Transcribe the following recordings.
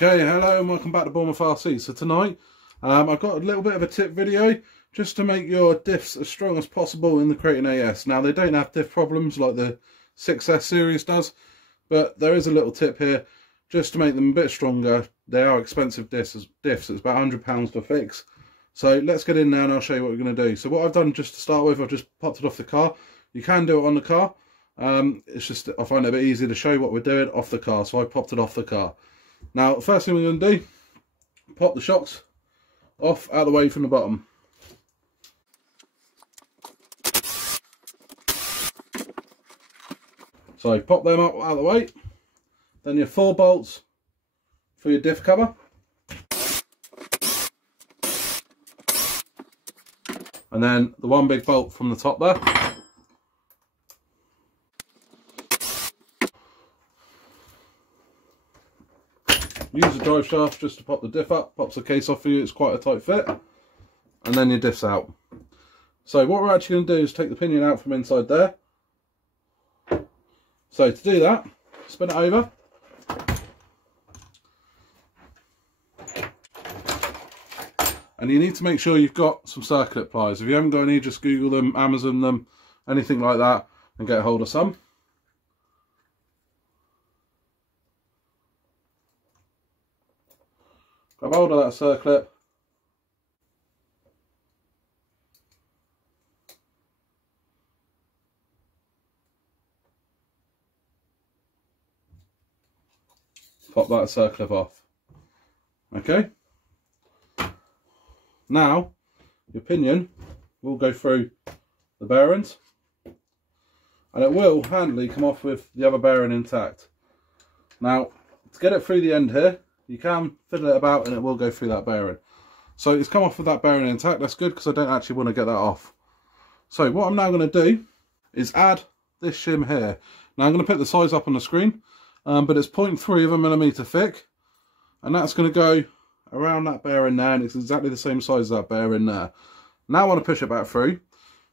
Okay, hello and welcome back to Bournemouth RC. So tonight I've got a little bit of a tip video just to make your diffs as strong as possible in the Kraton AS. Now they don't have diff problems like the 6S series does, but there is a little tip here just to make them a bit stronger. They are expensive diffs, it's about £100 to fix. So let's get in now and I'll show you what we're going to do. So what I've done just to start with, I've just popped it off the car. You can do it on the car. It's just I find it a bit easier to show you what we're doing off the car, so I popped it off the car. Now the first thing we're going to do, pop the shocks off out of the way from the bottom. So pop them up out of the way, then your 4 bolts for your diff cover, and then the 1 big bolt from the top there. Use the drive shaft just to pop the diff up, pops the case off for you, it's quite a tight fit, and then your diff's out. So what we're actually going to do is take the pinion out from inside there. So to do that, spin it over. And you need to make sure you've got some circlip pliers. If you haven't got any, just Google them, Amazon them, anything like that, and get a hold of some. Grab hold of that circlip. Pop that circlip off. Okay. Now, your pinion will go through the bearings, and it will handily come off with the other bearing intact. Now, to get it through the end here, you can fiddle it about and it will go through that bearing. So it's come off with that bearing intact. That's good because I don't actually want to get that off. So what I'm now going to do is add this shim here. Now I'm going to put the size up on the screen, but it's 0.3 of a millimetre thick, and that's going to go around that bearing there, and it's exactly the same size as that bearing there. Now I want to push it back through.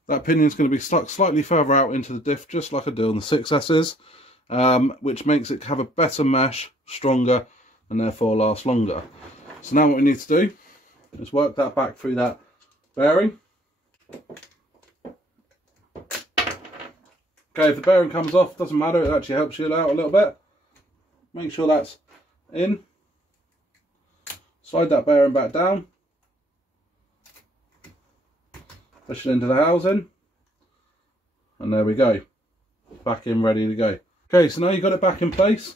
That pinion's going to be stuck slightly further out into the diff, just like I do on the 6S's, which makes it have a better mesh, stronger, and therefore last longer. So now what we need to do is work that back through that bearing. Okay, if the bearing comes off, doesn't matter, it actually helps you out a little bit. Make sure that's in. Slide that bearing back down. Push it into the housing. And there we go. Back in, ready to go. Okay, so now you've got it back in place.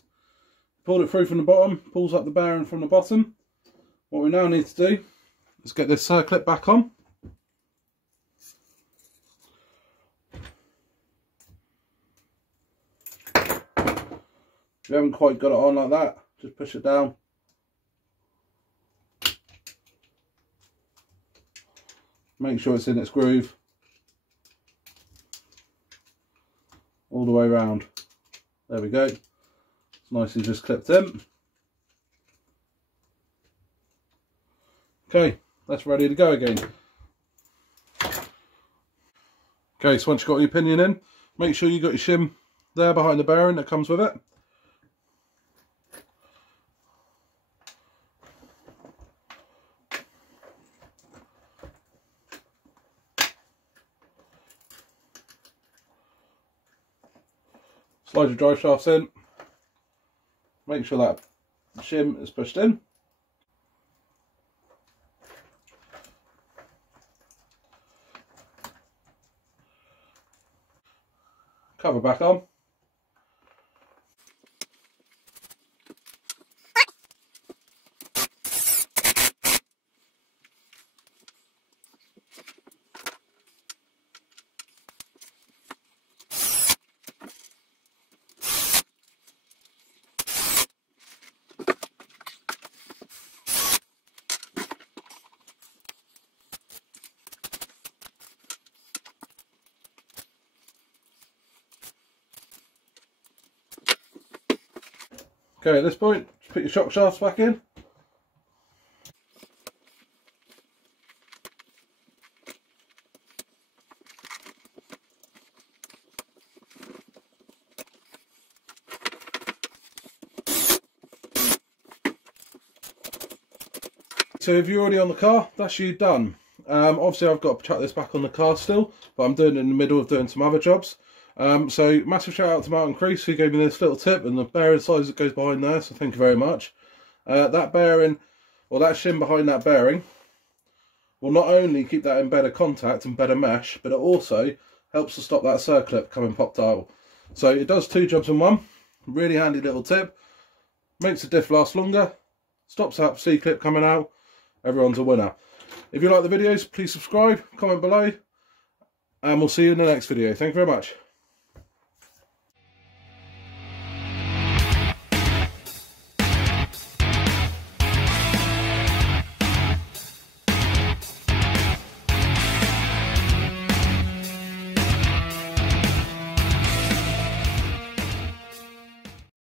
Pulled it through from the bottom, pulls up the bearing from the bottom. What we now need to do is get this circlip back on. If you haven't quite got it on like that, just push it down. Make sure it's in its groove. All the way around. There we go. It's nicely just clipped in. Okay, that's ready to go again. Okay, so once you've got your pinion in, make sure you've got your shim there behind the bearing that comes with it. Slide your drive shafts in. Make sure that shim is pushed in. Cover back on. Okay, at this point, just put your shock shafts back in. so if you're already on the car, that's you done. Obviously I've got to chuck this back on the car still, but I'm doing it in the middle of doing some other jobs. So massive shout out to Martyn Crease, who gave me this little tip, and the bearing size that goes behind there, so thank you very much. That bearing, or that shim behind that bearing, will not only keep that in better contact and better mesh, but it also helps to stop that circlip coming popped out. So it does two jobs in one. Really handy little tip. Makes the diff last longer, stops that C-clip coming out. Everyone's a winner. If you like the videos, please subscribe, comment below, and we'll see you in the next video. Thank you very much.